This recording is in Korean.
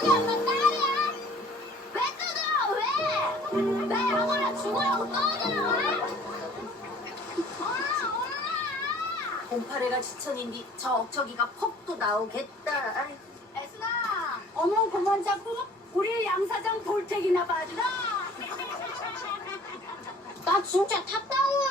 저기 엄마 딸이야. 왜 뜯어? 왜? 나 약올라 죽으라고 떠들어. 곰파래가 지천인디 저 억척이가 퍽도 나오겠다. 애순아, 어머 그만 잡고 우리 양사장 볼택이나 봐주라. 나 진짜 탑다운.